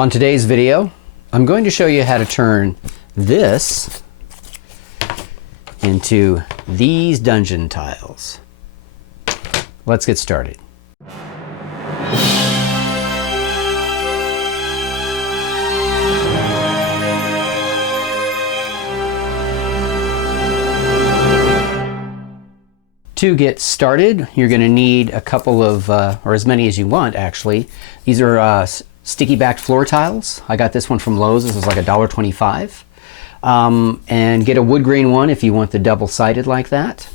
On today's video, I'm going to show you how to turn this into these dungeon tiles. Let's get started. To get started, you're going to need a couple of, or as many as you want actually. These are sticky backed floor tiles. I got this one from Lowe's. This was like $1.25. And get a wood grain one if you want the double-sided like that.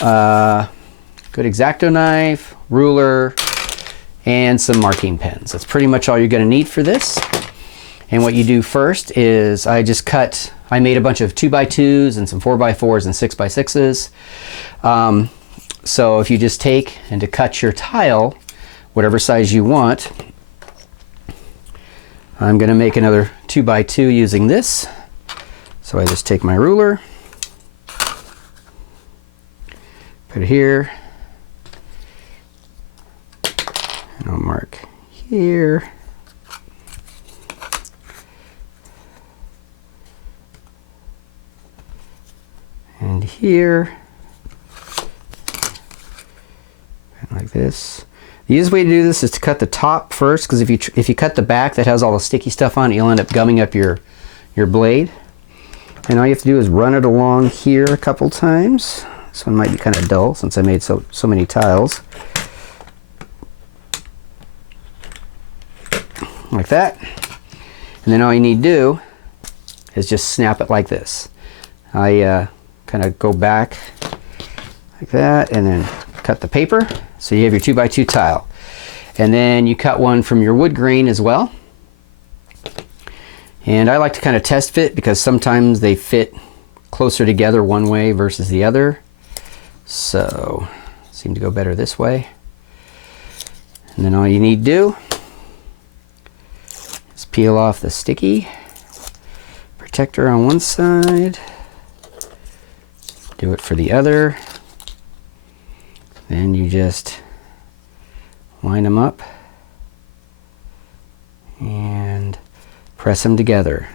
Good X-Acto knife, ruler, and some marking pens. That's pretty much all you're going to need for this. And what you do first is I made a bunch of 2x2s and some 4x4s and 6x6s. So if you just take and to cut your tile, whatever size you want, I'm going to make another 2x2 using this. So I just take my ruler, put it here, and I'll mark here. And here, like this. The easiest way to do this is to cut the top first, because if you cut the back that has all the sticky stuff on it, you'll end up gumming up your blade. And all you have to do is run it along here a couple times. This one might be kind of dull since I made so many tiles. Like that. And then all you need to do is just snap it like this. I kind of go back like that and then cut the paper. So you have your 2x2 tile. And then you cut one from your wood grain as well. And I like to kind of test fit because sometimes they fit closer together one way versus the other. So seem to go better this way. And then all you need to do is peel off the sticky protector on one side. Do it for the other. Then you just line them up and press them together.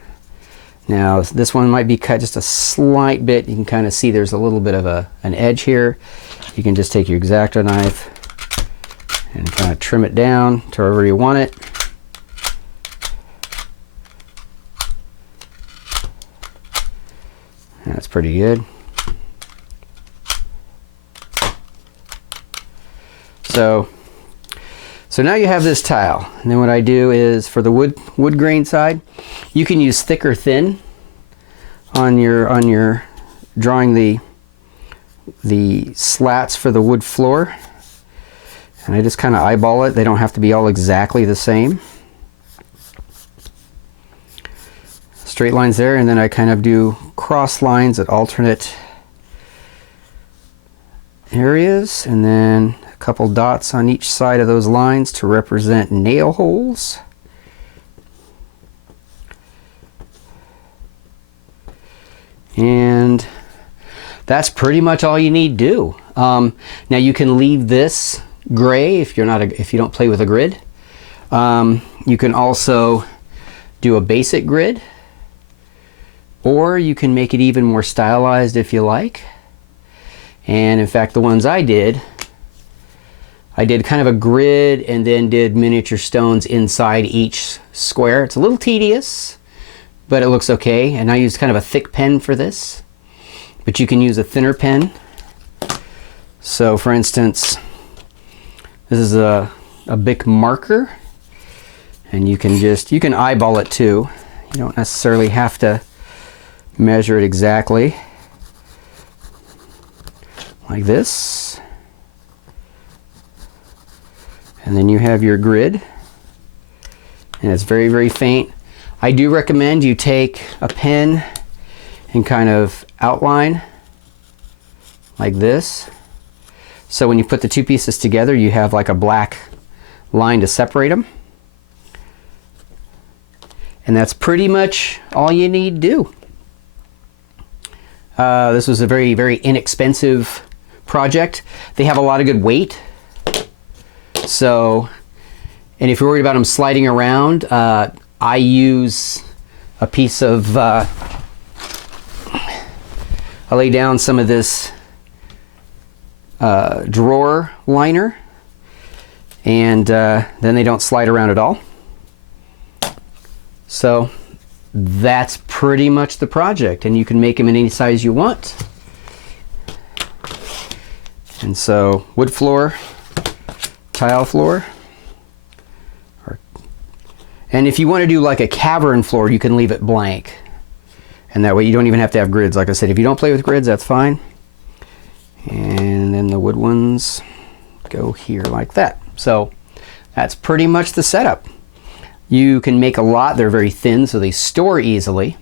Now this one might be cut just a slight bit. You can kind of see there's a little bit of an edge here. You can just take your X-Acto knife and kind of trim it down to wherever you want it. That's pretty good. So now you have this tile, and then what I do is for the wood grain side, you can use thick or thin on your drawing the slats for the wood floor, and I just kind of eyeball it. They don't have to be all exactly the same. Straight lines there, and then I kind of do cross lines at alternate areas, and then a couple dots on each side of those lines to represent nail holes. And that's pretty much all you need to do. Now you can leave this gray if you don't play with a grid. You can also do a basic grid, or you can make it even more stylized if you like. And in fact, the ones I did kind of a grid and then did miniature stones inside each square. It's a little tedious, but it looks okay. And I used kind of a thick pen for this, but you can use a thinner pen. So for instance, this is a Bic marker, and you can eyeball it too. You don't necessarily have to measure it exactly. Like this. And then you have your grid, and it's very, very faint. I do recommend you take a pen and kind of outline like this. So when you put the two pieces together, you have like a black line to separate them. And that's pretty much all you need to do. This was a very, very inexpensive project. They have a lot of good weight. So And if you're worried about them sliding around, I use a piece of, I lay down some of this drawer liner, and then they don't slide around at all. So that's pretty much the project, and you can make them in any size you want. And so wood floor, tile floor, and if you want to do like a cavern floor, you can leave it blank, and that way you don't even have to have grids. Like I said, if you don't play with grids, that's fine. And then the wood ones go here like that. So that's pretty much the setup. You can make a lot. They're very thin, so they store easily.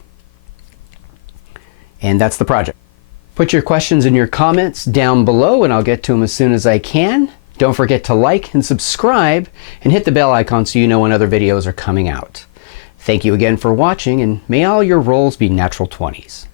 And that's the project. Put your questions and your comments down below, and I'll get to them as soon as I can. Don't forget to like and subscribe, and hit the bell icon so you know when other videos are coming out. Thank you again for watching, and may all your rolls be natural 20s.